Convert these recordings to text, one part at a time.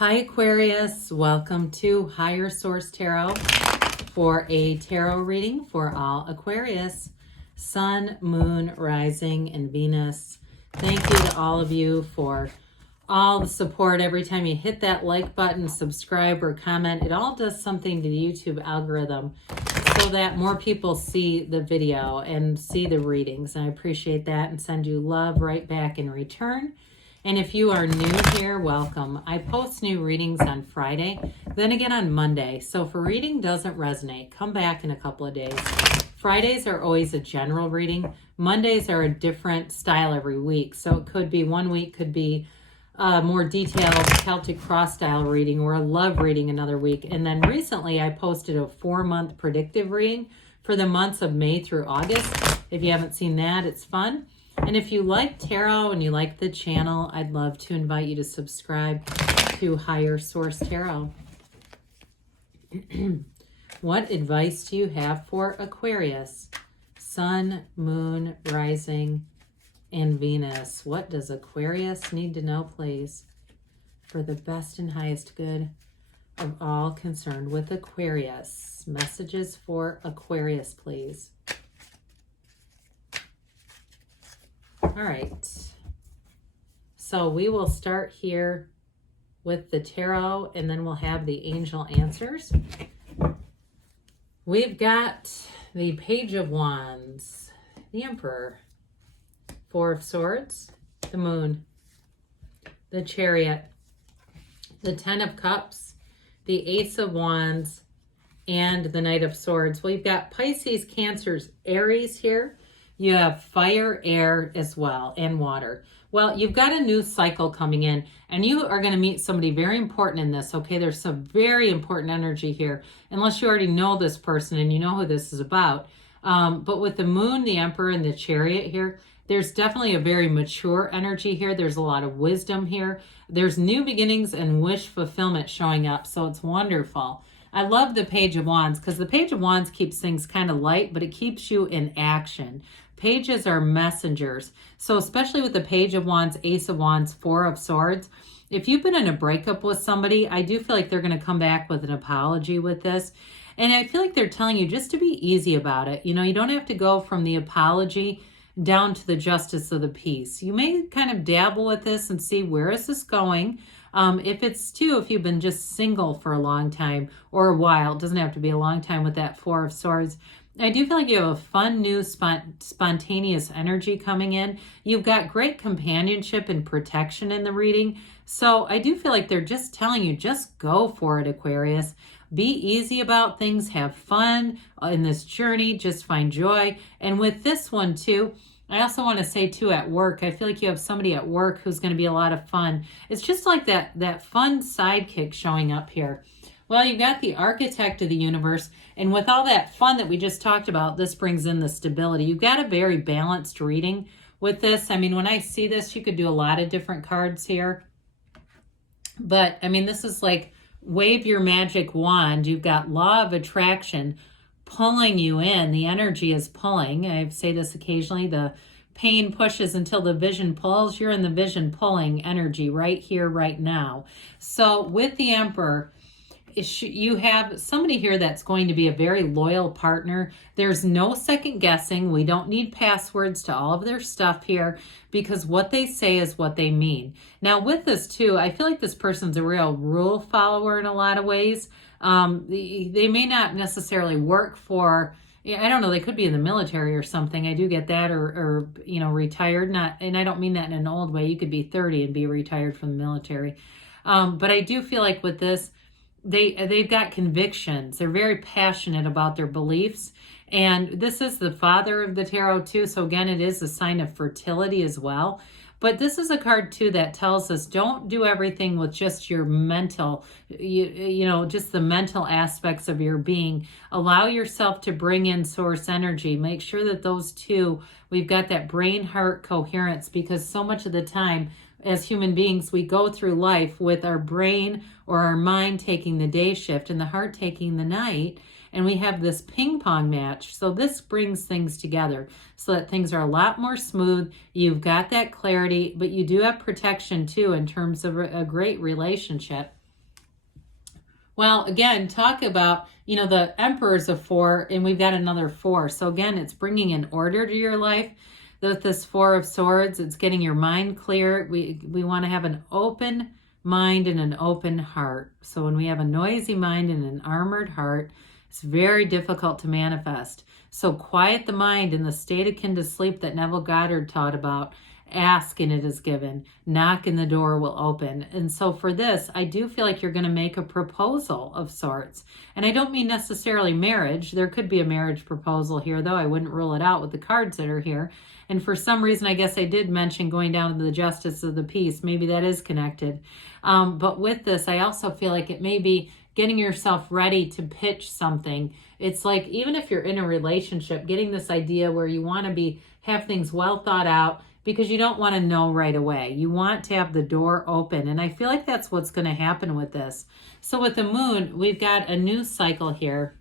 Hi Aquarius, welcome to Higher Source Tarot for a tarot reading for all Aquarius, Sun, Moon, Rising, and Venus. Thank you to all of you for all the support. Every time you hit that like button, subscribe, or comment, it all does something to the YouTube algorithm so that more people see the video and see the readings. And I appreciate that and send you love right back in return. And if you are new here, welcome. I post new readings on Friday, then again on Monday. So if a reading doesn't resonate, come back in a couple of days. Fridays are always a general reading. Mondays are a different style every week. So it could be one week, could be a more detailed Celtic cross style reading or a love reading another week. And then recently I posted a 4-month predictive reading for the months of May through August. If you haven't seen that, it's fun. And if you like tarot and you like the channel, I'd love to invite you to subscribe to Higher Source Tarot. What advice do you have for Aquarius? Sun, Moon, Rising, and Venus. What does Aquarius need to know, please, for the best and highest good of all concerned with Aquarius? Messages for Aquarius, please. All right, so we will start here with the tarot and then we'll have the angel answers. We've got the Page of Wands, the Emperor, Four of Swords, the Moon, the Chariot, the Ten of Cups, the Ace of Wands, and the Knight of Swords. We've got Pisces, Cancers, Aries here. You have fire, air as well, and water. Well, you've got a new cycle coming in, and you are going to meet somebody very important in this, okay? There's some very important energy here, unless you already know this person and you know who this is about. But with the Moon, the Emperor, and the Chariot here, there's definitely a very mature energy here. There's a lot of wisdom here. There's new beginnings and wish fulfillment showing up, so it's wonderful. I love the Page of Wands because the Page of Wands keeps things kind of light, but it keeps you in action. Pages are messengers. So especially with the Page of Wands, Ace of Wands, Four of Swords, if you've been in a breakup with somebody, I do feel like they're going to come back with an apology with this. And I feel like they're telling you just to be easy about it. You know, you don't have to go from the apology down to the justice of the peace. You may kind of dabble with this and see where is this going. If you've been just single for a long time or a while, it doesn't have to be a long time with that Four of Swords. I do feel like you have a fun, new, spontaneous energy coming in. You've got great companionship and protection in the reading. So I do feel like they're just telling you, just go for it, Aquarius. Be easy about things. Have fun in this journey. Just find joy. And with this one, too, I also want to say, too, at work, I feel like you have somebody at work who's going to be a lot of fun. It's just like that fun sidekick showing up here. Well, you've got the architect of the universe, and with all that fun that we just talked about, this brings in the stability. You've got a very balanced reading with this. I mean, when I see this, you could do a lot of different cards here. But, I mean, this is like wave your magic wand. You've got law of attraction pulling you in. The energy is pulling. I say this occasionally. The pain pushes until the vision pulls. You're in the vision pulling energy right here, right now. So with the Emperor, you have somebody here that's going to be a very loyal partner. There's no second guessing. We don't need passwords to all of their stuff here because what they say is what they mean. Now with this too, I feel like this person's a real rule follower in a lot of ways. They may not necessarily work for, I don't know, they could be in the military or something. I do get that, or retired. And I don't mean that in an old way. You could be 30 and be retired from the military. But I do feel like with this, they've got convictions. They're very passionate about their beliefs. And this is the Father of the Tarot too. So again, it is a sign of fertility as well. But this is a card too that tells us don't do everything with just your mental, just the mental aspects of your being. Allow yourself to bring in source energy. Make sure that those two, we've got that brain-heart coherence, because so much of the time as human beings, we go through life with our brain or our mind taking the day shift and the heart taking the night. And we have this ping pong match. So this brings things together so that things are a lot more smooth. You've got that clarity, but you do have protection too in terms of a great relationship. Well, again, talk about, the Emperor's a 4 and we've got another 4. So again, it's bringing an order to your life. With this 4 of Swords, it's getting your mind clear. We want to have an open mind and an open heart. So when we have a noisy mind and an armored heart, it's very difficult to manifest. So quiet the mind in the state akin to sleep that Neville Goddard taught about. Ask and it is given. Knock and the door will open. And so for this, I do feel like you're going to make a proposal of sorts. And I don't mean necessarily marriage. There could be a marriage proposal here, though. I wouldn't rule it out with the cards that are here. And for some reason, I guess I did mention going down to the Justice of the Peace. Maybe that is connected. But with this, I also feel like it may be getting yourself ready to pitch something. It's like, even if you're in a relationship, getting this idea where you want to have things well thought out, because you don't want to know right away. You want to have the door open. And I feel like that's what's going to happen with this. So with the Moon, we've got a new cycle here.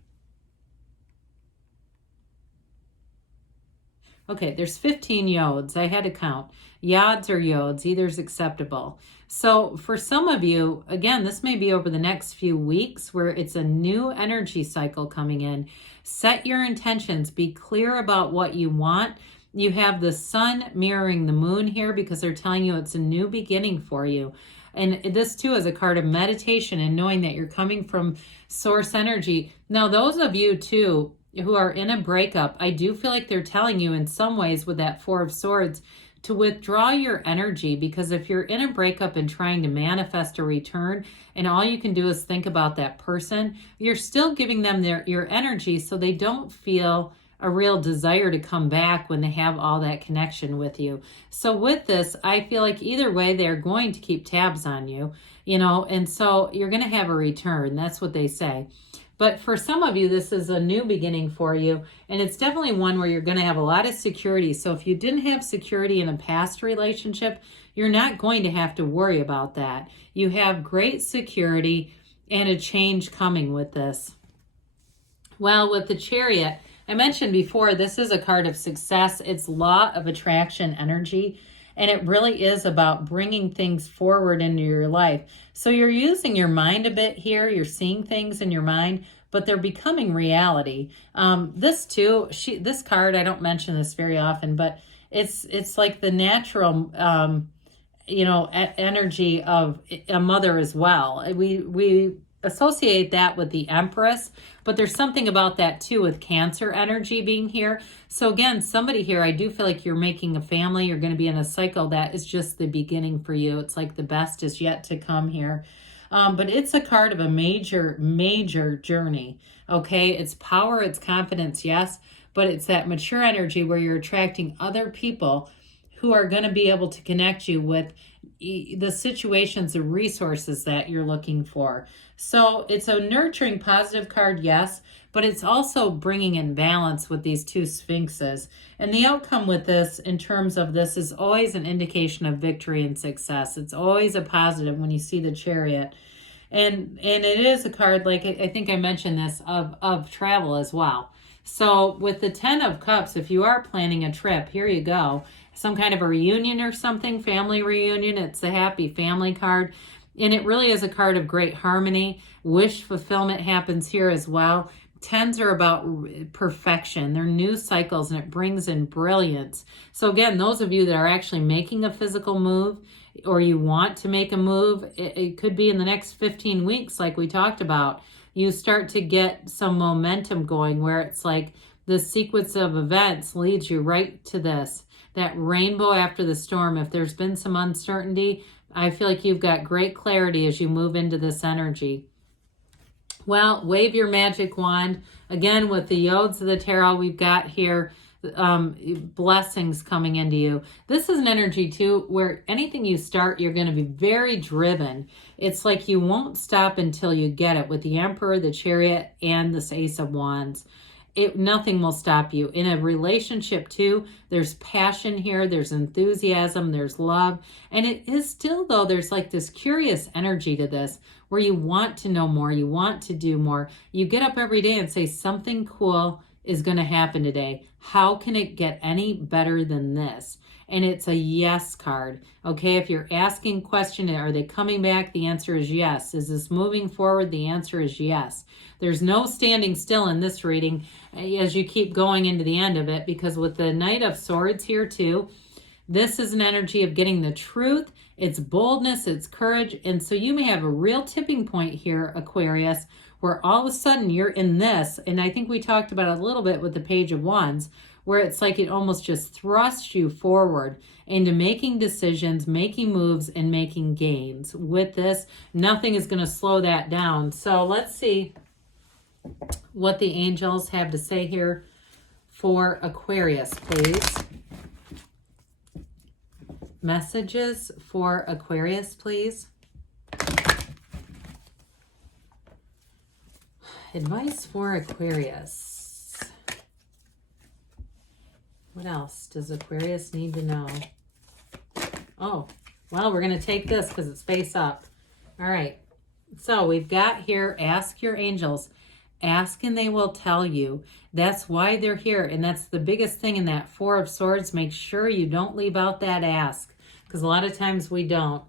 Okay, there's 15 yods. I had to count. Yods or yods, either's acceptable. So for some of you, again, this may be over the next few weeks where it's a new energy cycle coming in. Set your intentions. Be clear about what you want. You have the Sun mirroring the Moon here because they're telling you it's a new beginning for you. And this too is a card of meditation and knowing that you're coming from source energy. Now, those of you too who are in a breakup, I do feel like they're telling you in some ways with that 4 of Swords to withdraw your energy, because if you're in a breakup and trying to manifest a return and all you can do is think about that person, you're still giving them your energy so they don't feel a real desire to come back when they have all that connection with you. So with this, I feel like either way, they're going to keep tabs on you, and so you're going to have a return. That's what they say. But for some of you, this is a new beginning for you, and it's definitely one where you're going to have a lot of security. So if you didn't have security in a past relationship, you're not going to have to worry about that. You have great security and a change coming with this. Well, with the Chariot, I mentioned before, this is a card of success. It's law of attraction energy, and it really is about bringing things forward into your life. So you're using your mind a bit here. You're seeing things in your mind, but they're becoming reality. This too, this card, I don't mention this very often, but it's like the natural, energy of a mother as well. We associate that with the Empress, but there's something about that too with Cancer energy being here. So again, somebody here, I do feel like you're making a family. You're going to be in a cycle that is just the beginning for you. It's like the best is yet to come here. But it's a card of a major, major journey. Okay, it's power, it's confidence, yes, but it's that mature energy where you're attracting other people who are going to be able to connect you with the situations and resources that you're looking for. So it's a nurturing, positive card, yes, but it's also bringing in balance with these 2 sphinxes. And the outcome with this, in terms of this, is always an indication of victory and success. It's always a positive when you see the Chariot. And it is a card, like I think I mentioned this, of travel as well. So with the 10 of Cups, if you are planning a trip, here you go. Some kind of a reunion or something, family reunion. It's a happy family card. And it really is a card of great harmony. Wish fulfillment happens here as well. 10s are about perfection. They're new cycles and it brings in brilliance. So again, those of you that are actually making a physical move or you want to make a move, it could be in the next 15 weeks like we talked about. You start to get some momentum going where it's like the sequence of events leads you right to this. That rainbow after the storm. If there's been some uncertainty, I feel like you've got great clarity as you move into this energy. Well, wave your magic wand. Again, with the Yods of the Tarot, we've got here blessings coming into you. This is an energy too where anything you start, you're going to be very driven. It's like you won't stop until you get it with the Emperor, the Chariot, and this Ace of Wands. Nothing will stop you. In a relationship too, there's passion here, there's enthusiasm, there's love. And it is still, though, there's like this curious energy to this where you want to know more, you want to do more. You get up every day and say something cool is going to happen today. How can it get any better than this? and it's a yes card. Okay, if you're asking question, are they coming back? The answer is yes. Is this moving forward? The answer is yes. There's no standing still in this reading as you keep going into the end of it, because with the Knight of Swords here too, this is an energy of getting the truth. It's boldness, it's courage. And so you may have a real tipping point here, Aquarius, where all of a sudden you're in this. And I think we talked about it a little bit with the Page of Wands, where it's like it almost just thrusts you forward into making decisions, making moves, and making gains. With this, nothing is going to slow that down. So let's see what the angels have to say here for Aquarius, please. Messages for Aquarius, please. Advice for Aquarius. What else does Aquarius need to know? Oh, well, we're going to take this because it's face up. All right. So we've got here, ask your angels. Ask and they will tell you. That's why they're here. And that's the biggest thing in that Four of Swords. Make sure you don't leave out that ask, because a lot of times we don't.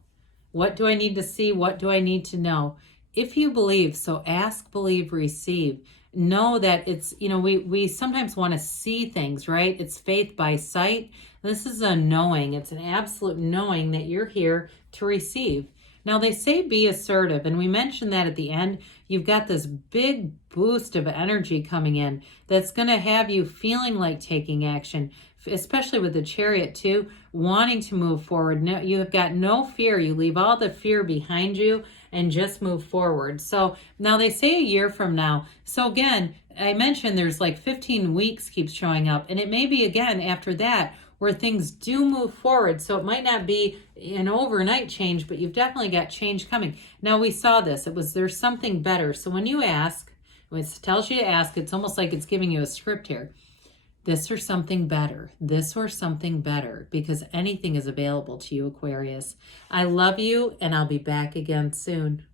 What do I need to see? What do I need to know? If you believe, so ask, believe, receive. Know that it's, you know, we sometimes want to see things, right? It's faith by sight. This is a knowing. It's an absolute knowing that you're here to receive. Now, they say be assertive, and we mentioned that at the end. You've got this big boost of energy coming in that's going to have you feeling like taking action, especially with the Chariot too, wanting to move forward. No, you have got no fear. You leave all the fear behind you and just move forward. So now they say a year from now. So again, I mentioned there's like 15 weeks keeps showing up, and it may be again after that where things do move forward. So it might not be an overnight change, but you've definitely got change coming. Now we saw this, there's something better. So when you ask, when it tells you to ask, it's almost like it's giving you a script here. This or something better, this or something better, because anything is available to you, Aquarius. I love you, and I'll be back again soon.